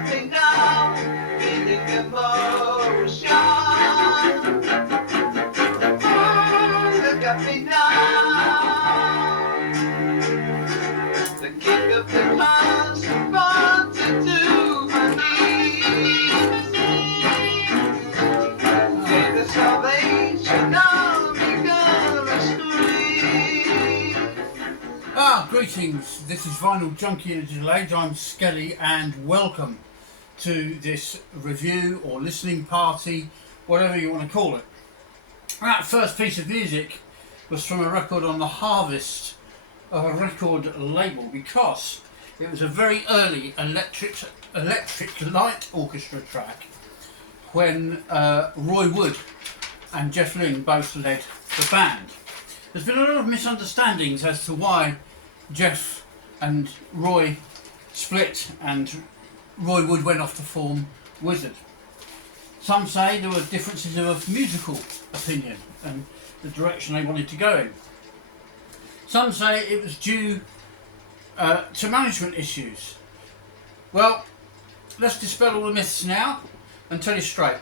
got me now, feeling emotion. Look at me now, the kick of the past, fun to do my knees. Take the salvation of me gonna scream. Greetings, this is Vinyl Junkie Digital Age. I'm Skelly and welcome to this review or listening party, whatever you want to call it. That first piece of music was from a record on the Harvest record label because it was a very early electric light orchestra track when Roy Wood and Jeff Lynne both led the band. There's been a lot of misunderstandings as to why Jeff and Roy split and Roy Wood went off to form Wizzard. Some say there were differences of musical opinion and the direction they wanted to go in. Some say it was due to management issues. Well, let's dispel all the myths now and tell you straight.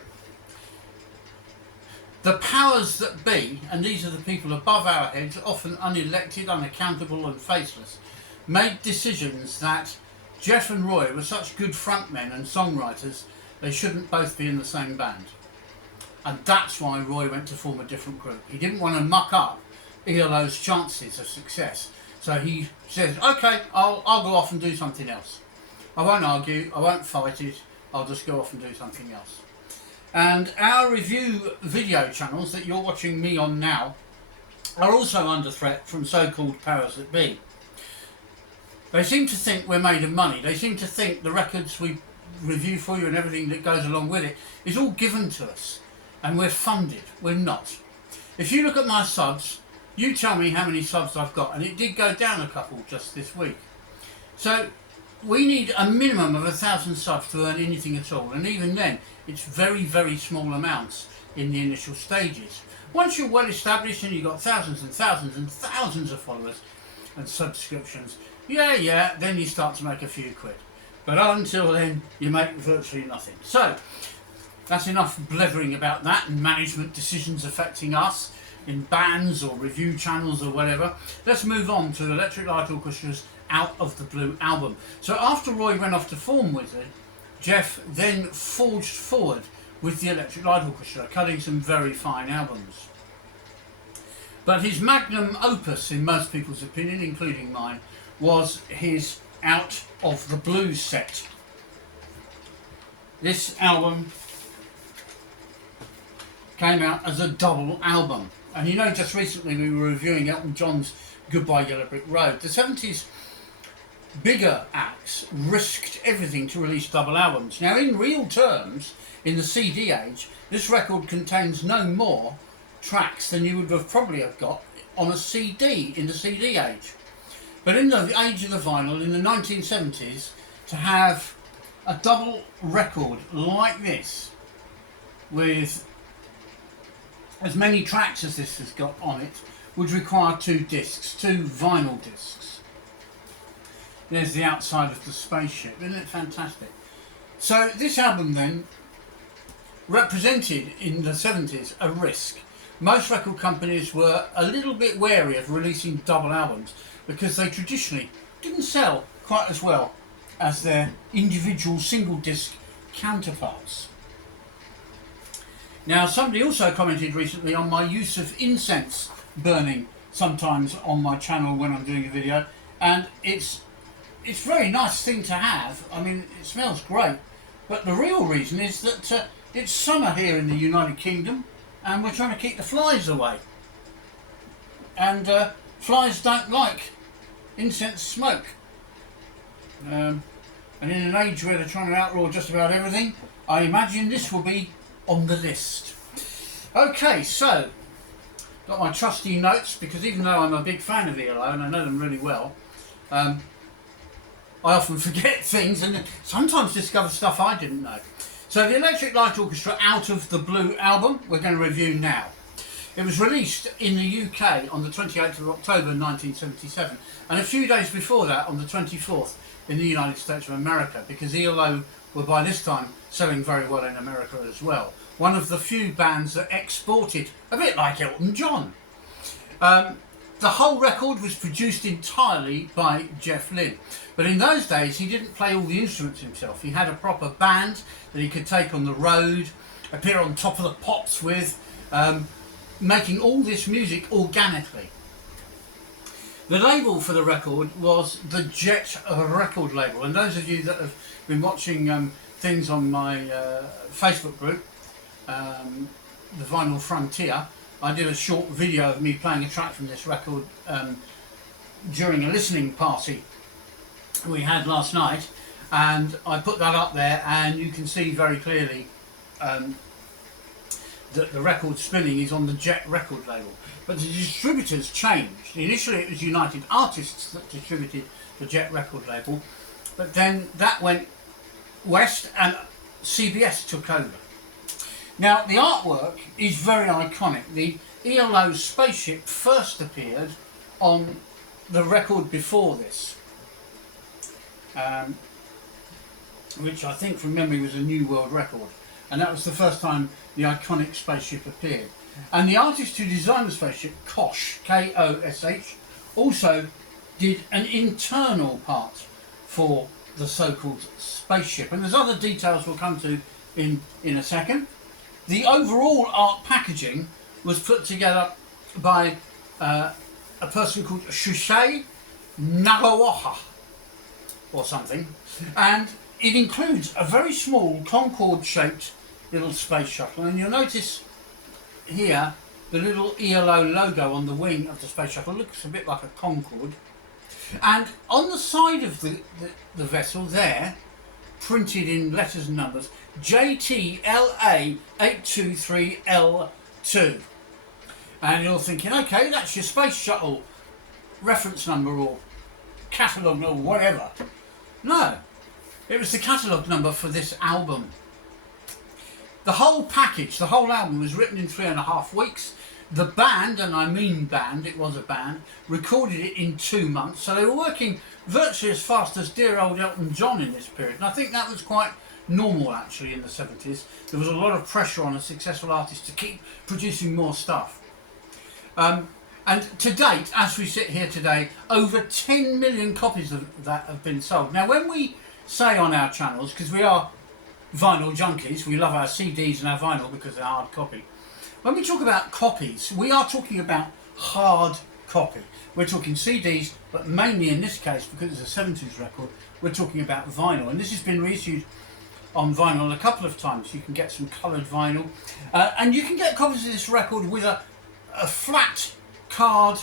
The powers that be, and these are the people above our heads, often unelected, unaccountable and faceless, made decisions that Jeff and Roy were such good frontmen and songwriters they shouldn't both be in the same band. And that's why Roy went to form a different group. He didn't want to muck up ELO's chances of success. So he says, okay, I'll go off and do something else. I won't argue, I won't fight it, I'll just go off and do something else. And our review video channels that you're watching me on now are also under threat from so-called powers that be. They seem to think we're made of money. They seem to think the records we review for you and everything that goes along with it is all given to us and we're funded. We're not. If you look at my subs, you tell me how many subs I've got, and it did go down a couple just this week. So we need a minimum of 1,000 subs to earn anything at all, and even then it's very, very small amounts in the initial stages. Once you're well established and you've got thousands and thousands and thousands of followers and subscriptions, then you start to make a few quid. But until then, you make virtually nothing. So that's enough blethering about that and management decisions affecting us in bands or review channels or whatever. Let's move on to Electric Light Orchestra's Out of the Blue album. So after Roy went off to form Wizzard, Jeff then forged forward with the Electric Light Orchestra, cutting some very fine albums. But his magnum opus, in most people's opinion, including mine, was his Out of the Blue set. This album came out as a double album. And you know, just recently we were reviewing Elton John's Goodbye Yellow Brick Road. The 70s bigger acts risked everything to release double albums. Now, in real terms, in the CD age, this record contains no more tracks than you would have probably have got on a CD in the CD age. But in the age of the vinyl, in the 1970s, to have a double record like this with as many tracks as this has got on it would require two vinyl discs. There's the outside of the spaceship, isn't it fantastic? So this album then represented in the 70s a risk. Most record companies were a little bit wary of releasing double albums because they traditionally didn't sell quite as well as their individual single disc counterparts. Now, somebody also commented recently on my use of incense burning sometimes on my channel when I'm doing a video, and it's a very nice thing to have. I mean, it smells great, but the real reason is that it's summer here in the United Kingdom and we're trying to keep the flies away, and flies don't like incense smoke, and in an age where they're trying to outlaw just about everything, I imagine this will be on the list. Okay, so got my trusty notes, because even though I'm a big fan of ELO and I know them really well, I often forget things and sometimes discover stuff I didn't know. So the Electric Light Orchestra Out of the Blue album we're going to review now. It was released in the UK on the 28th of October 1977, and a few days before that on the 24th in the United States of America, because ELO were by this time selling very well in America as well. One of the few bands that exported, a bit like Elton John. The whole record was produced entirely by Jeff Lynne, but in those days he didn't play all the instruments himself. He had a proper band that he could take on the road, appear on Top of the Pops with, making all this music organically. The label for the record was the Jet record label, and those of you that have been watching things on my Facebook group, the Vinyl Frontier, I did a short video of me playing a track from this record during a listening party we had last night, and I put that up there, and you can see very clearly that the record spinning is on the Jet record label. But the distributors changed. Initially it was United Artists that distributed the Jet record label, but then that went west and CBS took over. Now the artwork is very iconic. The ELO spaceship first appeared on the record before this, which I think from memory was a New World record, and that was the first time the iconic spaceship appeared. And the artist who designed the spaceship, Kosh, K-O-S-H, also did an internal part for the so-called spaceship, and there's other details we'll come to in a second. The overall art packaging was put together by a person called Shusei Nagawaha or something, and it includes a very small Concorde shaped little space shuttle, and you'll notice here the little ELO logo on the wing of the space shuttle looks a bit like a Concorde, and on the side of the vessel there, printed in letters and numbers, JTLA 823L2. And you're thinking, okay, that's your space shuttle reference number or catalogue or whatever. No, it was the catalogue number for this album. The whole package, the whole album was written in 3.5 weeks. The band, and I mean band, it was a band, recorded it in 2 months. So they were working virtually as fast as dear old Elton John in this period. And I think that was quite normal actually in the 70s. There was a lot of pressure on a successful artist to keep producing more stuff. And to date, as we sit here today, over 10 million copies of that have been sold. Now when we say on our channels, because we are vinyl junkies, we love our CDs and our vinyl because they're hard copy. When we talk about copies, we are talking about hard copy. We're talking CDs, but mainly in this case, because it's a 70s record, we're talking about vinyl. And this has been reissued on vinyl a couple of times. You can get some coloured vinyl. And you can get copies of this record with a flat card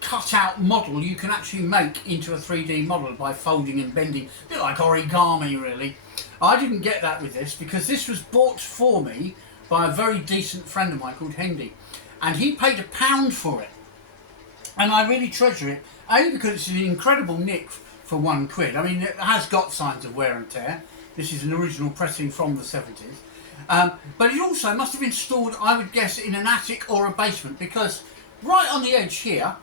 cut-out model you can actually make into a 3D model by folding and bending, a bit like origami really. I didn't get that with this because this was bought for me by a very decent friend of mine called Hendy, and he paid £1 for it, and I really treasure it, A, because it's an incredible nick for £1. I mean, it has got signs of wear and tear. This is an original pressing from the 70s, but it also must have been stored, I would guess, in an attic or a basement, because right on the edge here,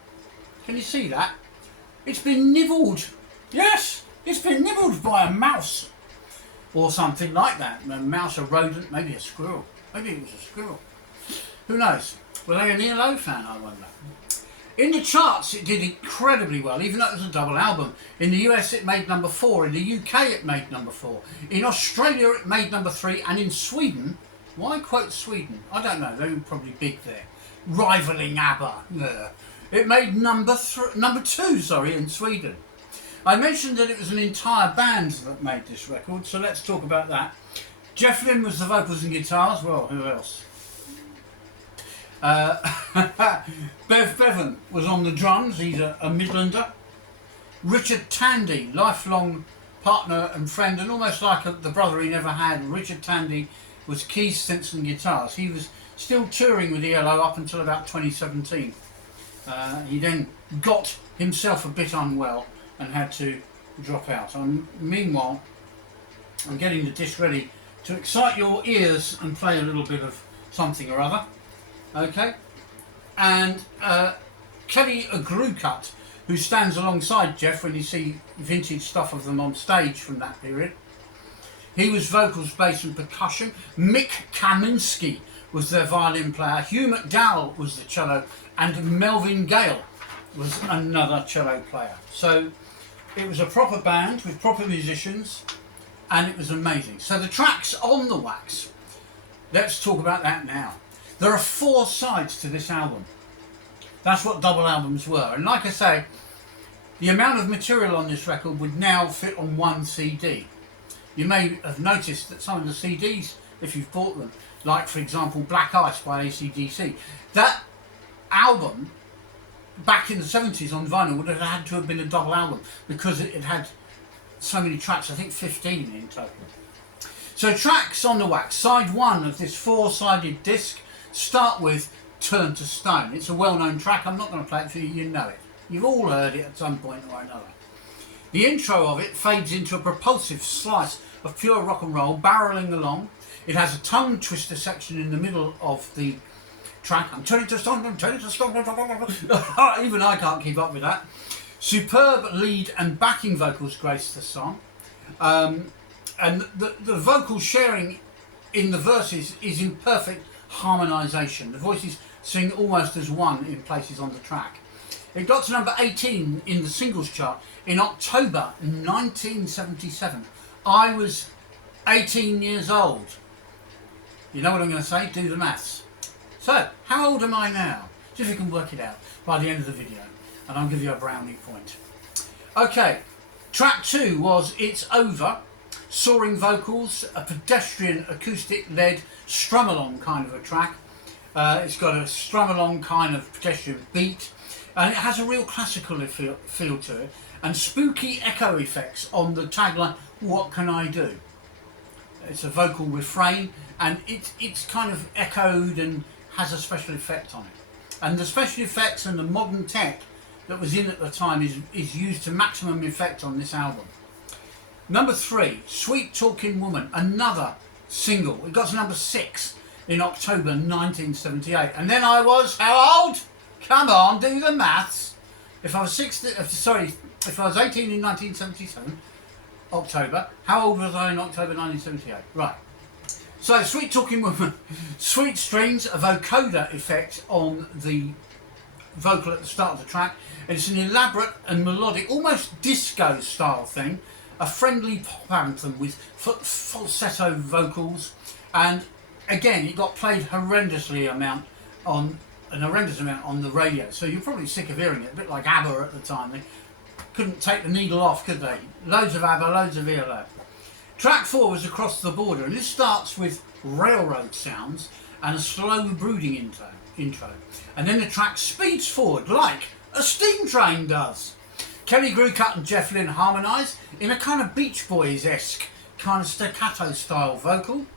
can you see that? It's been nibbled. Yes, it's been nibbled by a mouse or something like that. A mouse, a rodent, maybe a squirrel. Maybe it was a squirrel. Who knows? Were they an ELO fan, I wonder? In the charts it did incredibly well, even though it was a double album. In the US it made number 4, in the UK it made number 4, in Australia it made number 3, and in Sweden, why quote Sweden? I don't know, they were probably big there. Rivaling ABBA. Yeah. It made number 2 in Sweden. I mentioned that it was an entire band that made this record, so let's talk about that. Jeff Lynne was the vocals and guitars. Well, who else? Bev Bevan was on the drums. He's a Midlander. Richard Tandy, lifelong partner and friend, and almost like the brother he never had. Richard Tandy was keys, synths and guitars. He was still touring with ELO up until about 2017. He then got himself a bit unwell and had to drop out. Meanwhile, I'm getting the disc ready to excite your ears and play a little bit of something or other. Okay, and Kelly Agrucut, who stands alongside Jeff when you see vintage stuff of them on stage from that period. He was vocals, bass and percussion. Mick Kaminsky was their violin player. Hugh McDowell was the cello, and Melvin Gale was another cello player. So it was a proper band with proper musicians, and it was amazing. So the tracks on the wax, let's talk about that now. There are 4 sides to this album. That's what double albums were. And like I say, the amount of material on this record would now fit on one CD. You may have noticed that some of the CDs, if you've bought them, like for example Black Ice by AC/DC, that album back in the 70s on vinyl would have had to have been a double album because it had so many tracks, I think 15 in total. So tracks on the wax, side 1 of this 4-sided disc, start with Turn to Stone. It's a well-known track. I'm not going to play it for you, you know it. You've all heard it at some point or another. The intro of it fades into a propulsive slice of pure rock and roll, barreling along. It has a tongue twister section in the middle of the track. I'm turning to stone, I'm turning to stone. Even I can't keep up with that. Superb lead and backing vocals grace the song. And the vocal sharing in the verses is in perfect harmonisation. The voices sing almost as one in places on the track. It got to number 18 in the singles chart in October 1977. I was 18 years old. You know what I'm going to say? Do the maths. So, how old am I now? See if you can work it out by the end of the video, and I'll give you a brownie point. Okay, track 2 was It's Over. Soaring vocals, a pedestrian acoustic-led strum-along kind of a track. It's got a strum-along kind of pedestrian beat, and it has a real classical feel to it, and spooky echo effects on the tagline, What Can I Do? It's a vocal refrain, and it's kind of echoed and has a special effect on it. And the special effects and the modern tech that was in at the time is used to maximum effect on this album. Number 3, Sweet Talking Woman, another single. It got to number 6 in October 1978. And then I was, how old? Come on, do the maths. If I was 18 in 1977, October, how old was I in October 1978? Right. So, Sweet Talking Woman, sweet strings, a vocoder effect on the vocal at the start of the track. And it's an elaborate and melodic, almost disco style thing. A friendly pop anthem with falsetto vocals, and again it got played a horrendous amount on the radio, so you're probably sick of hearing it, a bit like ABBA at the time. They couldn't take the needle off, could they? Loads of ABBA, loads of ELO. Track 4 was Across the Border, and this starts with railroad sounds and a slow brooding intro, and then the track speeds forward like a steam train does. Kelly Agrucut and Jeff Lynne harmonise in a kind of Beach Boys-esque kind of staccato style vocal.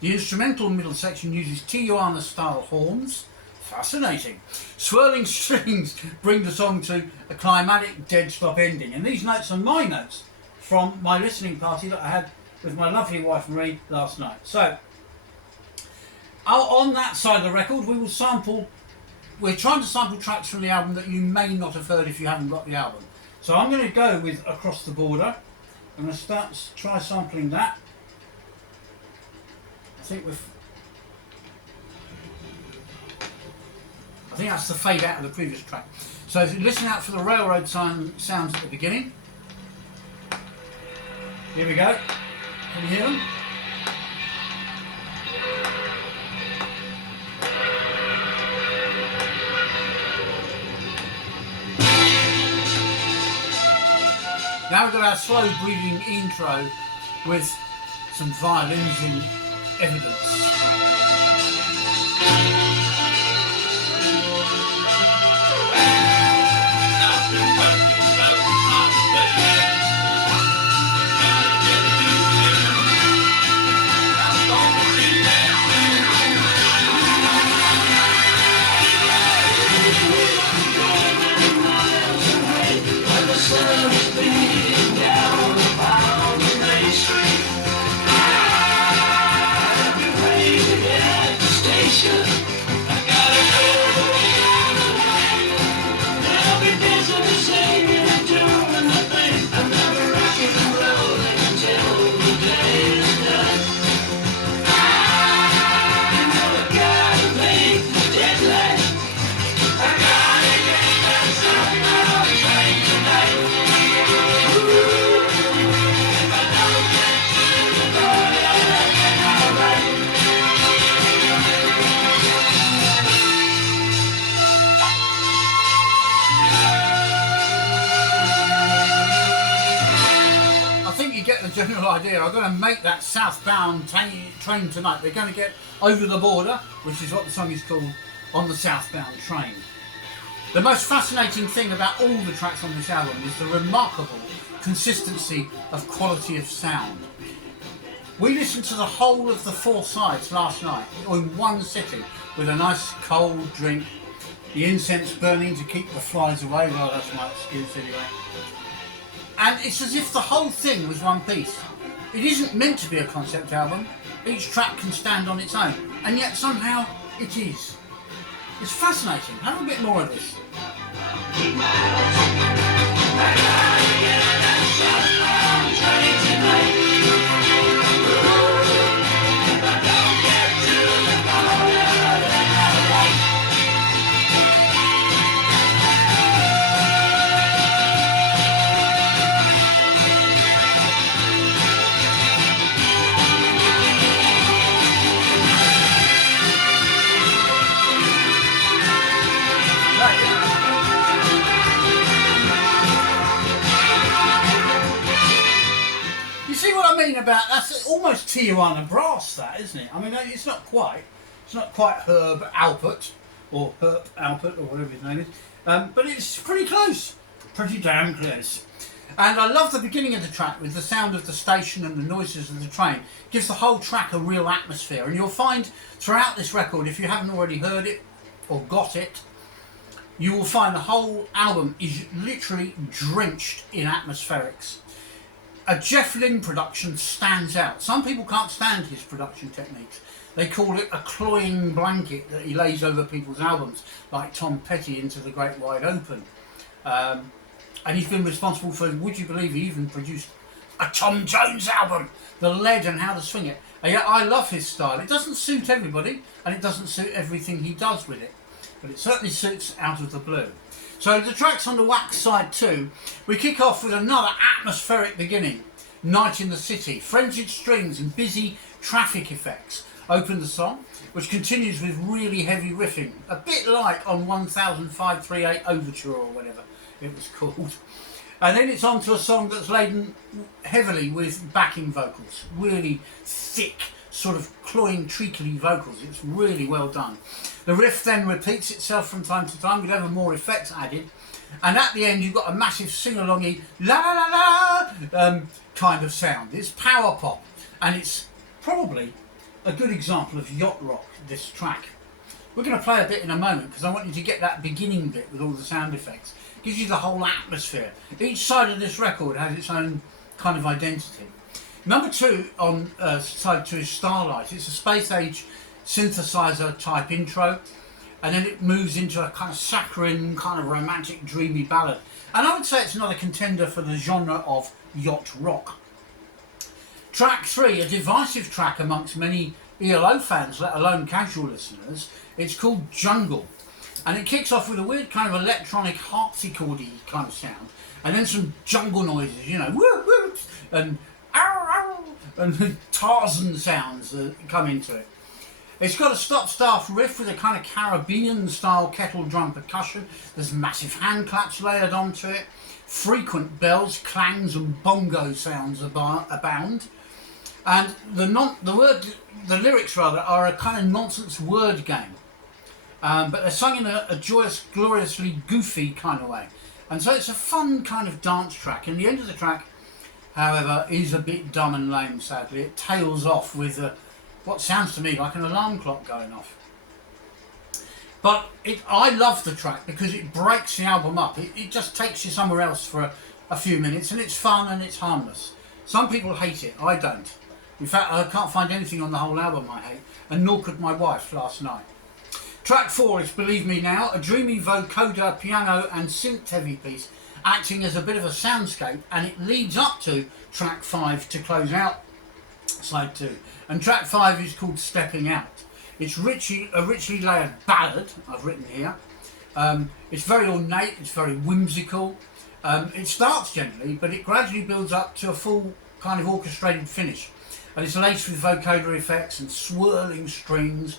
The instrumental middle section uses Tijuana style horns. Fascinating. Swirling strings bring the song to a climatic dead stop ending. And these notes are my notes from my listening party that I had with my lovely wife Marie last night. So, on that side of the record we're trying to sample tracks from the album that you may not have heard if you haven't got the album. So I'm going to go with Across the Border. I'm going to try sampling that. I think that's the fade out of the previous track. So listen out for the railroad sounds at the beginning. Here we go. Can you hear them? Now we've got our slow breathing intro with some violins in evidence. Down the Main Street. think you get the general idea. I'm going to make that southbound train tonight. They're going to get over the border, which is what the song is called, on the southbound train. The most fascinating thing about all the tracks on this album is the remarkable consistency of quality of sound. We listened to the whole of the 4 sides last night in one sitting with a nice cold drink, the incense burning to keep the flies away. Well, that's my excuse anyway. And it's as if the whole thing was one piece. It isn't meant to be a concept album. Each track can stand on its own, and yet somehow it is. It's fascinating. Have a bit more of this. About that's almost Tijuana brass, that, isn't it? I mean, it's not quite Herb Alpert or whatever his name is, but it's pretty close, pretty damn close. And I love the beginning of the track with the sound of the station and the noises of the train. It gives the whole track a real atmosphere, and you'll find throughout this record, if you haven't already heard it or got it, you will find the whole album is literally drenched in atmospherics. A Jeff Lynne production stands out. Some people can't stand his production techniques. They call it a cloying blanket that he lays over people's albums, like Tom Petty into The Great Wide Open. And he's been responsible for, would you believe, he even produced a Tom Jones album, The Lead and How to Swing It. And yet I love his style. It doesn't suit everybody, and it doesn't suit everything he does with it, but it certainly suits Out of the Blue. So the tracks on the Wax side 2, we kick off with another atmospheric beginning. Night in the City, frenzied strings and busy traffic effects open the song, which continues with really heavy riffing, a bit like on 100538 Overture or whatever it was called. And then it's on to a song that's laden heavily with backing vocals, really thick, sort of cloying, treacly vocals. It's really well done. The riff then repeats itself from time to time with ever more effects added, and at the end you've got a massive sing-alongy la la la la kind of sound. It's power pop, and it's probably a good example of yacht rock, this track. We're going to play a bit in a moment because I want you to get that beginning bit with all the sound effects. It gives you the whole atmosphere. Each side of this record has its own kind of identity. Number 2 on side 2 is Starlight. It's a space age synthesizer type intro, and then it moves into a kind of saccharine, kind of romantic, dreamy ballad. And I would say it's another contender for the genre of yacht rock. Track 3, a divisive track amongst many ELO fans, let alone casual listeners. It's called Jungle, and it kicks off with a weird kind of electronic harpsichordy kind of sound, and then some jungle noises, you know, woo woo, and ow ow, and Tarzan sounds that come into it. It's got a stop-start riff with a kind of Caribbean-style kettle drum percussion. There's massive hand claps layered onto it. Frequent bells, clangs and bongo sounds abound. And the lyrics are a kind of nonsense word game. But they're sung in a joyous, gloriously goofy kind of way. And so it's a fun kind of dance track. And the end of the track, however, is a bit dumb and lame, sadly. It tails off with what sounds to me like an alarm clock going off. But I love the track because it breaks the album up. It just takes you somewhere else for a few minutes, and it's fun and it's harmless. Some people hate it, I don't. In fact, I can't find anything on the whole album I hate, and nor could my wife last night. Track 4 is Believe Me Now, a dreamy vocoder, piano and synth heavy piece acting as a bit of a soundscape, and it leads up to track 5 to close out side 2. And track 5 is called Stepping Out. It's a richly layered ballad, I've written here. It's very ornate, it's very whimsical. It starts gently, but it gradually builds up to a full kind of orchestrated finish. And it's laced with vocoder effects and swirling strings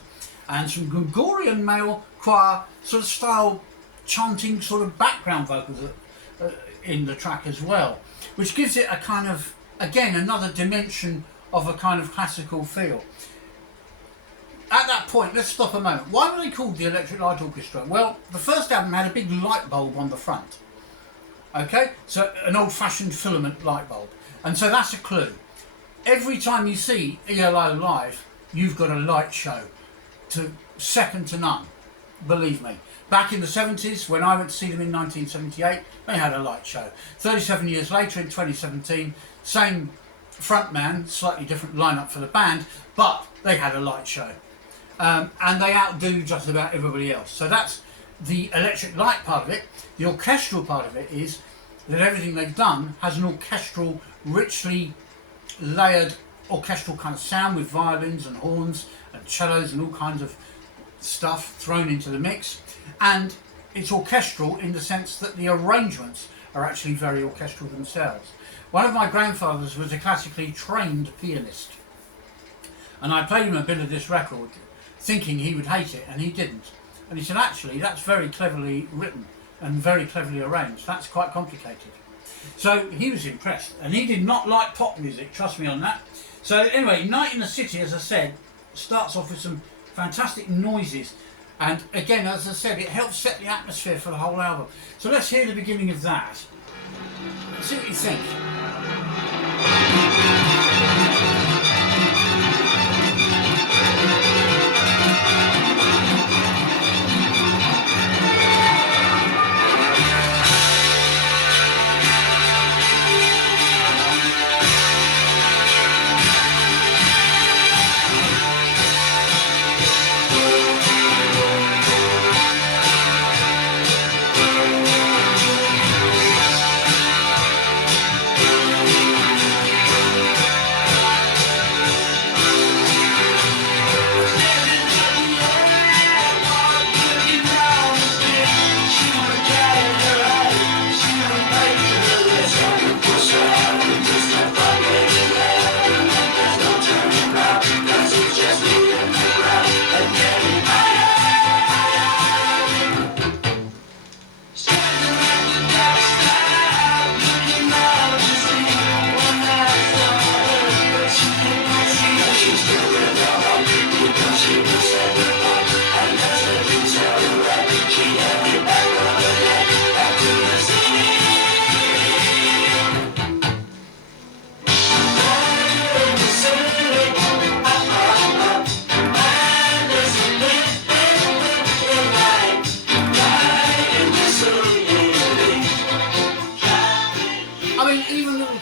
and some Gregorian male choir sort of style chanting sort of background vocals in the track as well, which gives it a kind of again, another dimension of a kind of classical feel. At that point, let's stop a moment. Why were they called the Electric Light Orchestra? Well, the first album had a big light bulb on the front. Okay, so an old-fashioned filament light bulb. And so that's a clue. Every time you see ELO live, you've got a light show, second to none, believe me. Back in the 70s, when I went to see them in 1978, they had a light show. 37 years later, in 2017, same frontman, slightly different lineup for the band, but they had a light show. And they outdo just about everybody else. So that's the electric light part of it. The orchestral part of it is that everything they've done has an orchestral, richly layered orchestral kind of sound with violins and horns and cellos and all kinds of stuff thrown into the mix. And it's orchestral in the sense that the arrangements are actually very orchestral themselves. One of my grandfathers was a classically trained pianist, and I played him a bit of this record thinking he would hate it, and he didn't. And he said, actually, that's very cleverly written and very cleverly arranged. That's quite complicated. So he was impressed, and he did not like pop music, trust me on that. So anyway, Night in the City, as I said, starts off with some fantastic noises, and again, as I said, it helps set the atmosphere for the whole album. So let's hear the beginning of that. Let's see what you think.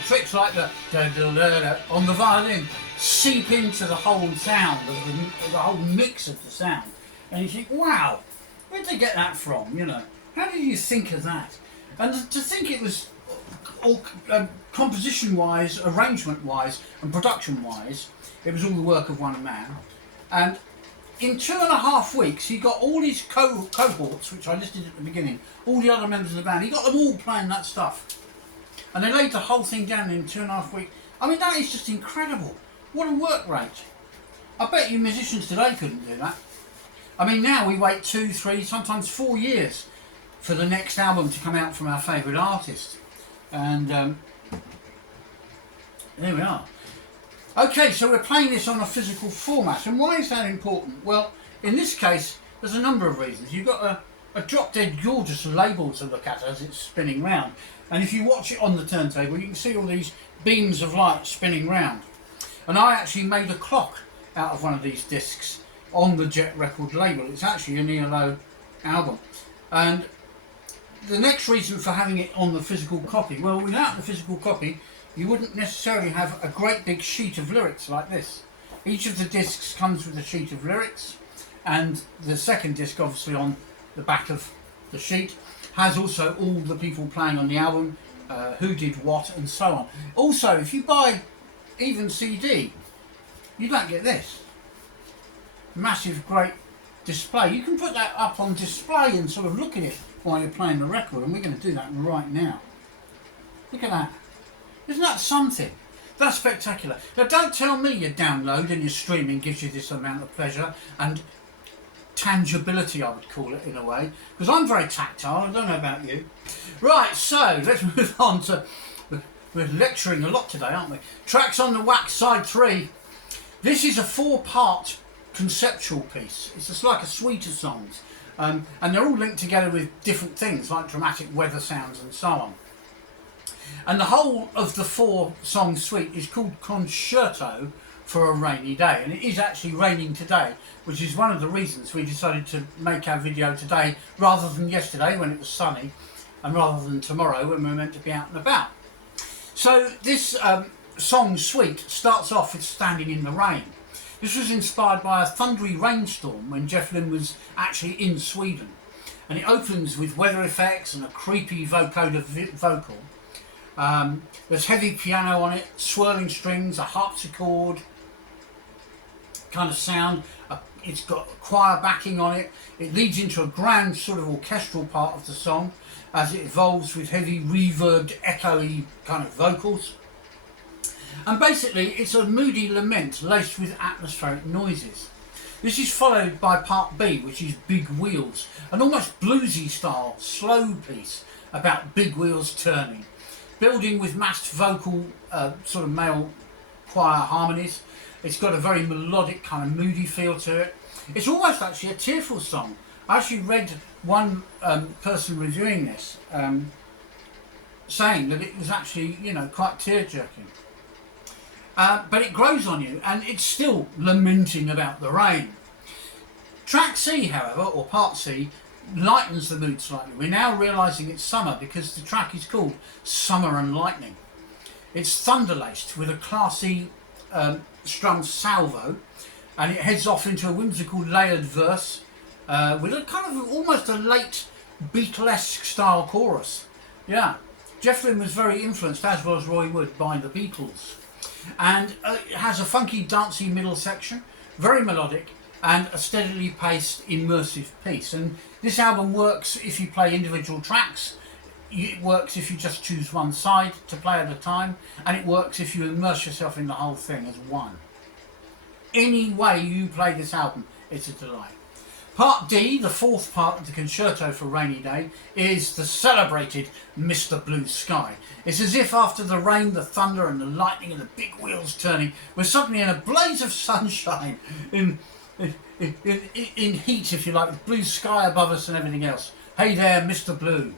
Tricks like the on the violin seep into the whole sound of the whole mix of the sound, and you think, wow, where did they get that from? You know, how did you think of that? And to think it was all composition-wise, arrangement-wise, and production-wise, it was all the work of one man. And in 2.5 weeks, he got all his cohorts, which I listed at the beginning, all the other members of the band. He got them all playing that stuff. And they laid the whole thing down in 2.5 weeks. I mean, that is just incredible. What a work rate. I bet you musicians today couldn't do that. I mean, now we wait 2, 3, sometimes 4 years for the next album to come out from our favourite artist. And there we are. Okay, so we're playing this on a physical format. And why is that important? Well, in this case, there's a number of reasons. You've got a drop-dead gorgeous label to look at as it's spinning round. And if you watch it on the turntable, you can see all these beams of light spinning round. And I actually made a clock out of one of these discs on the Jet record label. It's actually an ELO album. And the next reason for having it on the physical copy, well, without the physical copy, you wouldn't necessarily have a great big sheet of lyrics like this. Each of the discs comes with a sheet of lyrics, and the second disc, obviously on the back of the sheet, has also all the people playing on the album, who did what, and so on. Also, if you buy even CD, you don't get this massive, great display. You can put that up on display and sort of look at it while you're playing the record, and we're going to do that right now. Look at that. Isn't that something? That's spectacular. Now, don't tell me your download and your streaming gives you this amount of pleasure and tangibility, I would call it, in a way, because I'm very tactile. I don't know about you. Right, so let's move on to We're lecturing a lot today, aren't we? Tracks on the Wax, side 3. This is a 4-part conceptual piece. It's just like a suite of songs. And they're all linked together with different things, like dramatic weather sounds and so on. And the whole of the 4-song suite is called Concerto for a Rainy Day. And it is actually raining today, which is one of the reasons we decided to make our video today rather than yesterday when it was sunny, and rather than tomorrow when we're meant to be out and about. So this song suite starts off with Standing in the Rain. This was inspired by a thundery rainstorm when Jeff Lynne was actually in Sweden. And it opens with weather effects and a creepy vocoder vocal. There's heavy piano on it, swirling strings, a harpsichord kind of sound. It's got choir backing on it. It leads into a grand sort of orchestral part of the song as it evolves with heavy reverbed, echoey kind of vocals. And basically it's a moody lament laced with atmospheric noises. This is followed by part B, which is Big Wheels, an almost bluesy style slow piece about big wheels turning, building with massed vocal sort of male choir harmonies. It's got a very melodic kind of moody feel to it. It's almost actually a tearful song. I actually read one person reviewing this saying that it was actually, you know, quite tear-jerking. But it grows on you, and it's still lamenting about the rain. Track C, however, or part C, lightens the mood slightly. We're now realising it's summer because the track is called Summer and Lightning. It's thunder-laced with a classy strum salvo, and it heads off into a whimsical layered verse with a kind of almost a late Beatlesque style chorus. Yeah, Jeff Lynne was very influenced, as was Roy Wood, by the Beatles. And it has a funky dancey middle section, very melodic, and a steadily paced immersive piece. And this album works if you play individual tracks, it works if you just choose one side to play at a time, and it works if you immerse yourself in the whole thing as one. Any way you play this album, it's a delight. Part D, the 4th part of the Concerto for a Rainy Day, is the celebrated Mr. Blue Sky. It's as if after the rain, the thunder and the lightning and the big wheels turning, we're suddenly in a blaze of sunshine, in heat, if you like, with blue sky above us and everything else. Hey there, Mr. Blue,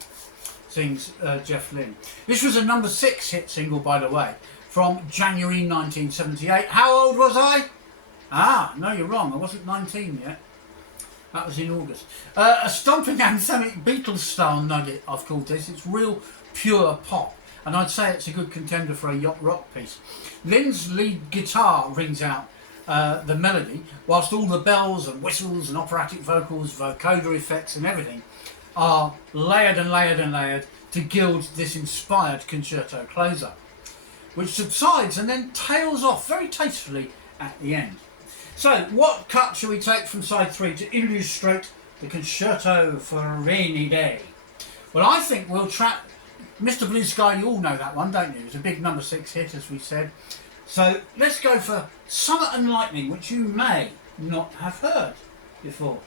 sings Jeff Lynne. This was a number 6 hit single, by the way, from January 1978. How old was I? Ah, no, you're wrong. I wasn't 19 yet. That was in August. A stomping anthemic Beatles-style nugget, I've called this. It's real pure pop, and I'd say it's a good contender for a yacht rock piece. Lynne's lead guitar rings out the melody, whilst all the bells and whistles and operatic vocals, vocoder effects and everything are layered and layered and layered to gild this inspired concerto closer, which subsides and then tails off very tastefully at the end. So, what cut shall we take from side 3 to illustrate the Concerto for a Rainy Day? Well, I think we'll track Mr. Blue Sky. You all know that one, don't you? It's a big number 6 hit, as we said. So, let's go for Summer and Lightning, which you may not have heard before.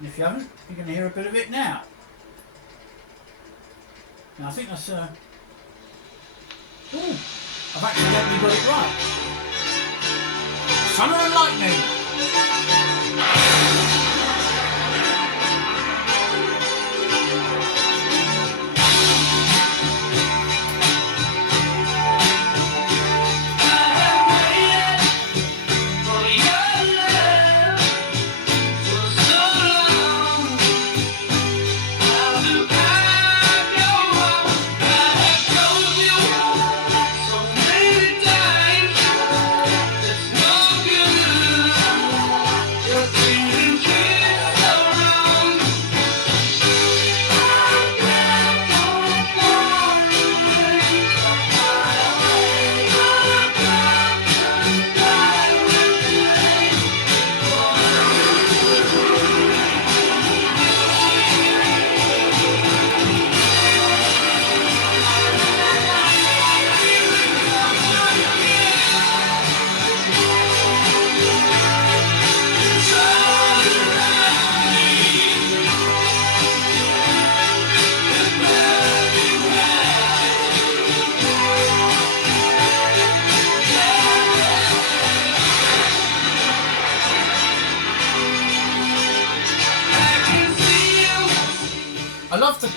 And if you haven't, you're going to hear a bit of it now. Now, I think that's... Ooh, I've accidentally got it right. Summer and Lightning.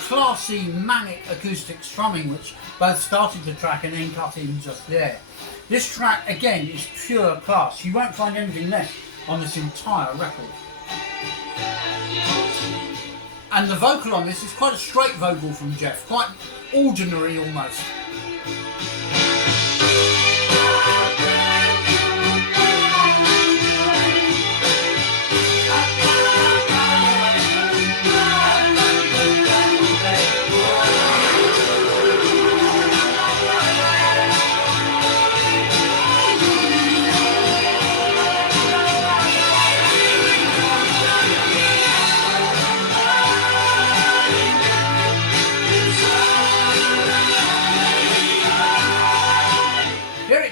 classy, manic acoustic strumming which both started the track and then cut in just there. This track, again, is pure class. You won't find anything less on this entire record. And the vocal on this is quite a straight vocal from Jeff, quite ordinary almost.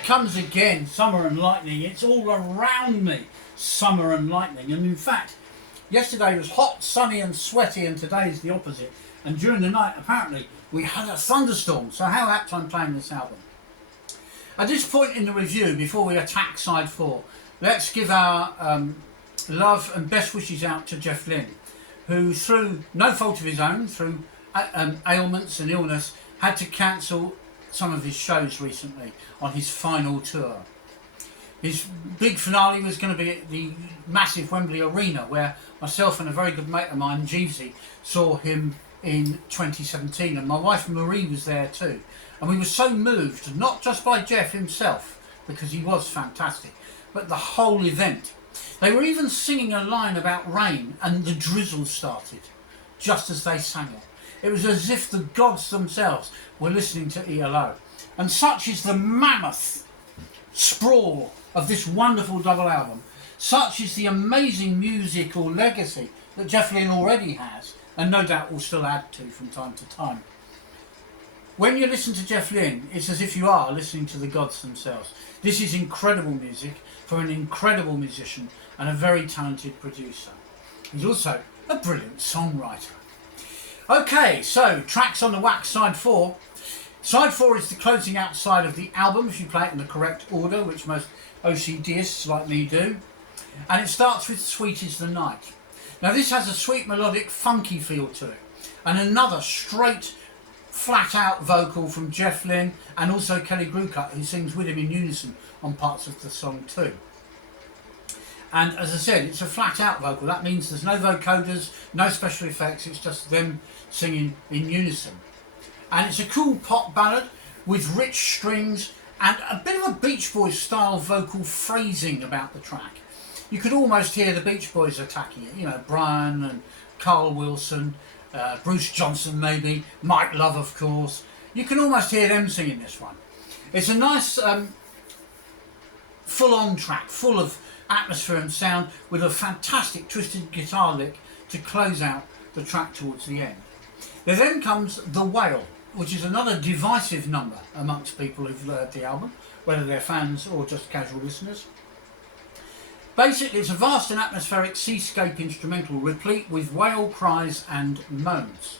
Comes again, Summer and Lightning. It's all around me, summer and lightning. And in fact, yesterday was hot, sunny and sweaty, and today is the opposite. And during the night, apparently, we had a thunderstorm. So how apt I'm playing this album. At this point in the review, before we attack side 4, let's give our love and best wishes out to Jeff Lynne, who through no fault of his own, through ailments and illness, had to cancel some of his shows recently on his final tour. His big finale was going to be at the massive Wembley Arena, where myself and a very good mate of mine, Jeevesy, saw him in 2017, and my wife Marie was there too. And we were so moved, not just by Jeff himself, because he was fantastic, but the whole event. They were even singing a line about rain, and the drizzle started just as they sang it. It was as if the gods themselves were listening to ELO. And such is the mammoth sprawl of this wonderful double album. Such is the amazing musical legacy that Jeff Lynne already has, and no doubt will still add to from time to time. When you listen to Jeff Lynne, it's as if you are listening to the gods themselves. This is incredible music from an incredible musician and a very talented producer. He's also a brilliant songwriter. Okay, so tracks on the wax, side 4. Side 4 is the closing out side of the album, if you play it in the correct order, which most OCDists like me do. And it starts with Sweet is the Night. Now this has a sweet, melodic, funky feel to it. And another straight, flat out vocal from Jeff Lynne and also Kelly Grucut, who sings with him in unison on parts of the song too. And as I said, it's a flat out vocal. That means there's no vocoders, no special effects, it's just them singing in unison. And it's a cool pop ballad with rich strings and a bit of a Beach Boys style vocal phrasing about the track. You could almost hear the Beach Boys attacking it, you know, Brian and Carl Wilson, Bruce Johnson maybe, Mike Love of course. You can almost hear them singing this one. It's a nice full-on track, full of atmosphere and sound, with a fantastic twisted guitar lick to close out the track towards the end. There then comes The Whale, which is another divisive number amongst people who've heard the album, whether they're fans or just casual listeners. Basically, it's a vast and atmospheric seascape instrumental replete with whale cries and moans.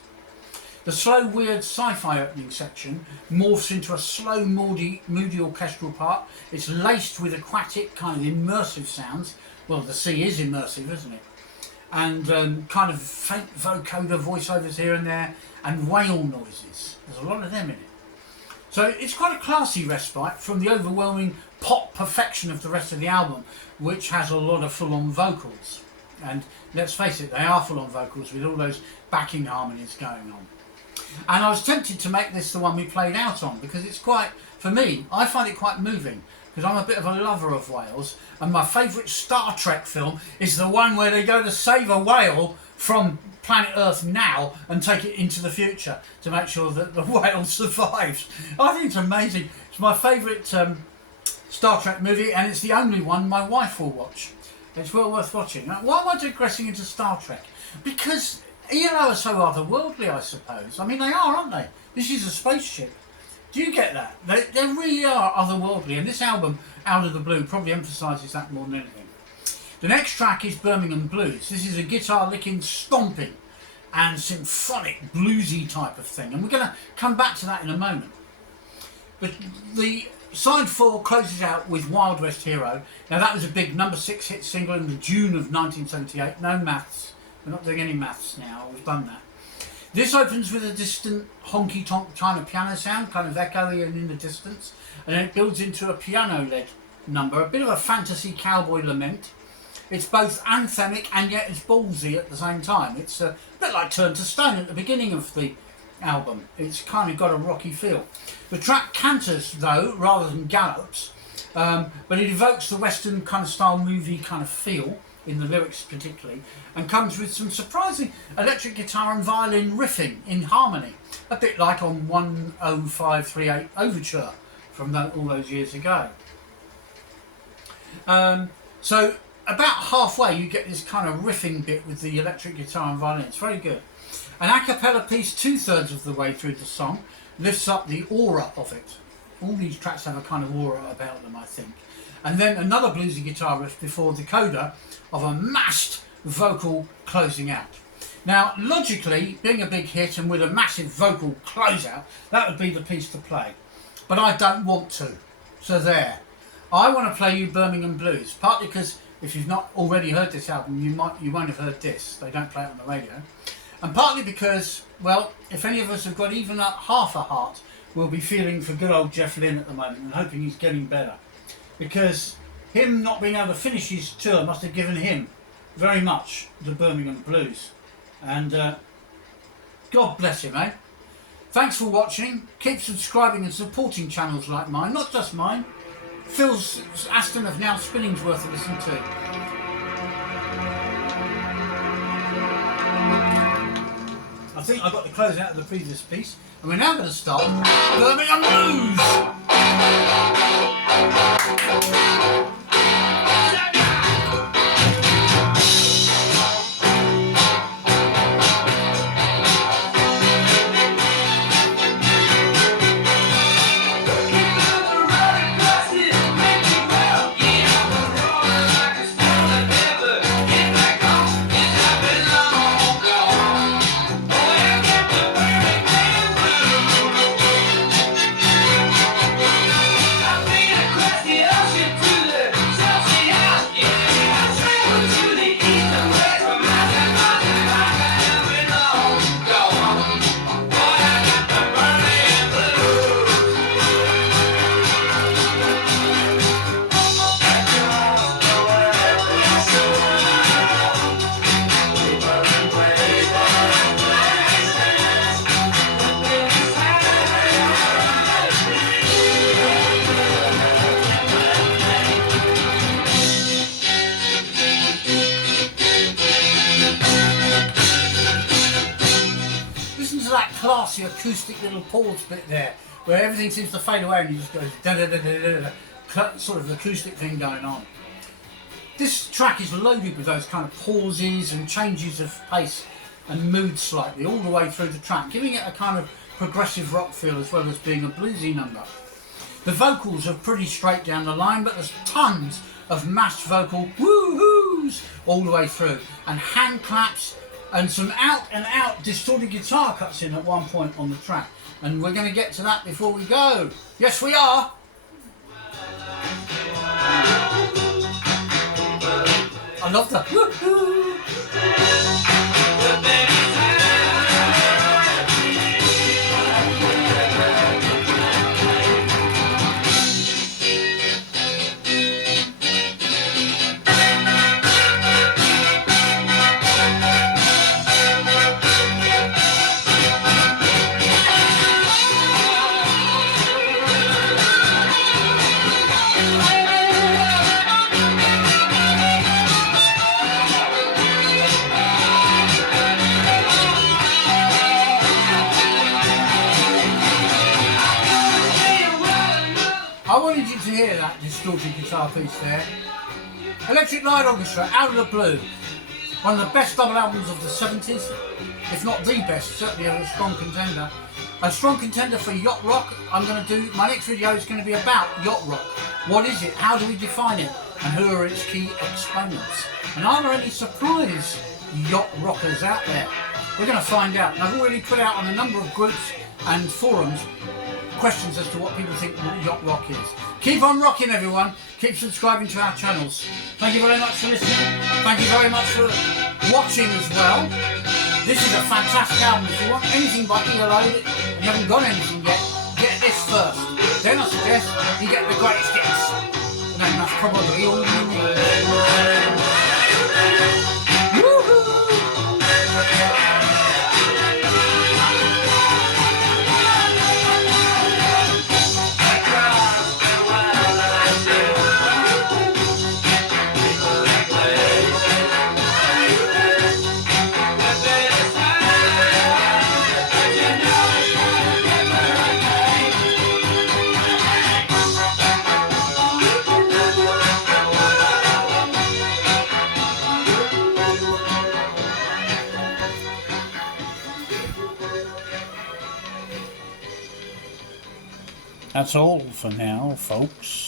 The slow, weird sci-fi opening section morphs into a slow, moody orchestral part. It's laced with aquatic, kind of immersive sounds. Well, the sea is immersive, isn't it? And kind of faint vocoder voiceovers here and there, and whale noises. There's a lot of them in it. So it's quite a classy respite from the overwhelming pop perfection of the rest of the album, which has a lot of full-on vocals. And let's face it, they are full-on vocals with all those backing harmonies going on. And I was tempted to make this the one we played out on, because it's quite, for me, I find it quite moving, because I'm a bit of a lover of whales, and my favourite Star Trek film is the one where they go to save a whale from planet Earth now and take it into the future to make sure that the whale survives. I think it's amazing. It's my favourite Star Trek movie, and it's the only one my wife will watch. It's well worth watching. Now, why am I digressing into Star Trek? Because ELO are so otherworldly, I suppose. I mean, they are, aren't they? This is a spaceship. Do you get that? They really are otherworldly, and this album, Out of the Blue, probably emphasises that more than anything. The next track is Birmingham Blues. This is a guitar licking, stomping and symphonic bluesy type of thing, and we're going to come back to that in a moment. But the side 4 closes out with Wild West Hero. Now that was a big number 6 hit single in the June of 1978. No maths. We're not doing any maths now. We've done that. This opens with a distant honky-tonk kind of piano sound, kind of echoey and in the distance, and then it builds into a piano-led number, a bit of a fantasy cowboy lament. It's both anthemic and yet it's ballsy at the same time. It's a bit like Turn to Stone at the beginning of the album. It's kind of got a rocky feel. The track canters though, rather than gallops, but it evokes the Western kind of style movie kind of feel in the lyrics particularly, and comes with some surprising electric guitar and violin riffing in harmony, a bit like on 10538 Overture from all those years ago. So about halfway you get this kind of riffing bit with the electric guitar and violin. It's very good. An a cappella piece 2/3 of the way through the song lifts up the aura of it. All these tracks have a kind of aura about them, I think. And then another bluesy guitar riff before the coda of a mashed vocal closing out. Now, logically, being a big hit and with a massive vocal closeout, that would be the piece to play. But I don't want to. So there. I want to play you Birmingham Blues, partly because if you've not already heard this album, you won't have heard this. They don't play it on the radio. And partly because, well, if any of us have got even half a heart, we'll be feeling for good old Jeff Lynne at the moment and hoping he's getting better. Because him not being able to finish his tour must have given him very much the Birmingham Blues. And God bless him, eh? Thanks for watching. Keep subscribing and supporting channels like mine, not just mine. Phil Aston of Now Spinning's worth to listen to. I think I got the close out of the previous piece, and we're now going to start Birmingham Blues. Classy acoustic little pause bit there where everything seems to fade away and you just go da da da da da da, sort of acoustic thing going on. This track is loaded with those kind of pauses and changes of pace and mood slightly all the way through the track, giving it a kind of progressive rock feel as well as being a bluesy number. The vocals are pretty straight down the line, but there's tons of mashed vocal woo-hoos all the way through, and hand claps and some out-and-out distorted guitar cuts in at one point on the track. And we're going to get to that before we go. Yes, we are! I love the woo-hoo! I wanted you to hear that distorted guitar piece there. Electric Light Orchestra, Out of the Blue. One of the best double albums of the 70s, if not the best, certainly a strong contender. A strong contender for yacht rock. My next video is going to be about yacht rock. What is it? How do we define it? And who are its key exponents? And are there any surprise yacht rockers out there? We're going to find out. And I've already put out on a number of groups and forums questions as to what people think yacht rock is. Keep on rocking, everyone. Keep subscribing to our channels. Thank you very much for listening. Thank you very much for watching as well. This is a fantastic album. If you want anything by ELO and you haven't got anything yet, get this first. Then I suggest you get the greatest hits. And then that's probably all you need. That's all for now, folks.